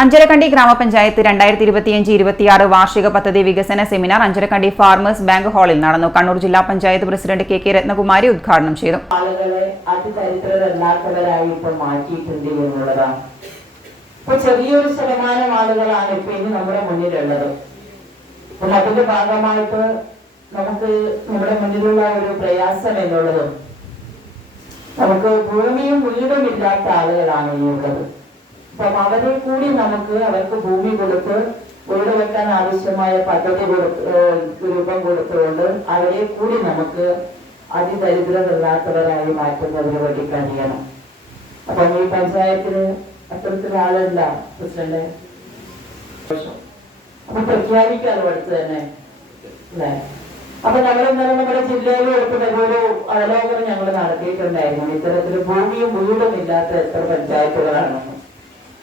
അഞ്ചരക്കണ്ടി ഗ്രാമപഞ്ചായത്ത് 2025-26 വാർഷിക പദ്ധതി വികസന സെമിനാർ അഞ്ചരക്കണ്ടി ഫാർമേഴ്സ് ബാങ്ക് ഹാളിൽ നടന്നു. കണ്ണൂർ ജില്ലാ പഞ്ചായത്ത് പ്രസിഡന്റ് കെ രത്നകുമാരി ഉദ്ഘാടനം ചെയ്തു. ആളുകളെ അതിദരിദ്രരല്ലാത്തവരായി ഇപ്പോൾ മാറ്റിയിട്ടുണ്ട് എന്നുള്ളതാണ്. ഇപ്പൊ ചെറിയൊരു ശതമാനം ആളുകളാണ് ഇപ്പൊ ഇനി നമ്മുടെ മുന്നിലുള്ളത്. അപ്പോൾ അതിന്റെ ഭാഗമായിട്ട് നമുക്ക് നമ്മുടെ മുന്നിലുള്ള ഒരു പ്രയാസം എന്നുള്ളത് നമുക്ക് ഭൂമിയും വീടും ഇല്ലാത്ത ആളുകളാണ് ഇനി ഉള്ളത്. അപ്പം അവരെ കൂടി നമുക്ക് അവർക്ക് ഭൂമി കൊടുത്ത് വീട് വെക്കാൻ ആവശ്യമായ പദ്ധതി രൂപം കൊടുത്തുകൊണ്ട് അവരെ കൂടി നമുക്ക് അതിദരിദ്രരല്ലാത്തവരായി മാറ്റുന്നതിന് വേണ്ടി കഴിയണം. അപ്പം ഈ പഞ്ചായത്തിന് അത്തരത്തിലുള്ള ആളല്ല പ്രസിഡന്റ്. അപ്പൊ പ്രഖ്യാപിക്കാതെ പഠിച്ചു തന്നെ അല്ലേ? അപ്പൊ നമ്മളെന്താണ് നമ്മുടെ ജില്ലയിലും ഒരു അവലോകനം ഞങ്ങൾ നടത്തിയിട്ടുണ്ടായിരുന്നു. ഇത്തരത്തിൽ ഭൂമിയും വീടും ഇല്ലാത്ത എത്ര പഞ്ചായത്തുകളാണെന്ന്.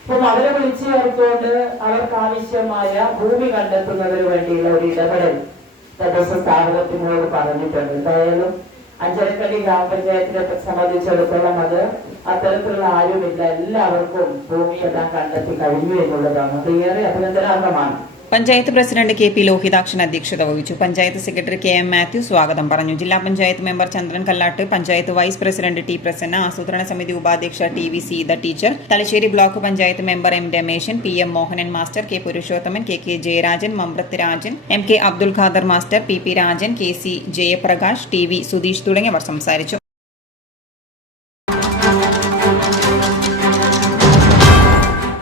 അപ്പം അവരെ വിളിച്ചു ചേർത്തുകൊണ്ട് അവർക്ക് ആവശ്യമായ ഭൂമി കണ്ടെത്തുന്നതിന് വേണ്ടിയുള്ള ഒരു ഇടപെടൽ തദ്ദേശ സ്ഥാപനത്തിനോട് പറഞ്ഞിട്ടുണ്ട്. എന്തായാലും അഞ്ചരക്കണ്ടി ഗ്രാമപഞ്ചായത്തിനെ സംബന്ധിച്ചിടത്തോളം അത് അത്തരത്തിലുള്ള ആരുമില്ല, എല്ലാവർക്കും ഭൂമി എല്ലാം കണ്ടെത്തി കഴിഞ്ഞു എന്നുള്ളതാണ്. അത് ഏറെ അഭിനന്ദനാർഹമാണ്. പഞ്ചായത്ത് പ്രസിഡന്റ് കെ ലോഹിതാക്ഷൻ അധ്യക്ഷത വഹിച്ചു. പഞ്ചായത്ത് സെക്രട്ടറി KM മാത്യു സ്വാഗതം പറഞ്ഞു. ജില്ലാ panchayat member Chandran Kallatt, panchayat vice president T Prasanna, ആസൂത്രണ സമിതി ഉപാധ്യക്ഷ TV Seetha teacher, Thalassery block panchayat member M Rameshan, PM Mohanan master, K Purushothaman, KK Jayarajan, Mambrath Rajan, MK Abdul Khader master, PP Rajan, KC Jayaprakash, TV Sudheesh തുടങ്ങിയവർ സംസാരിച്ചു.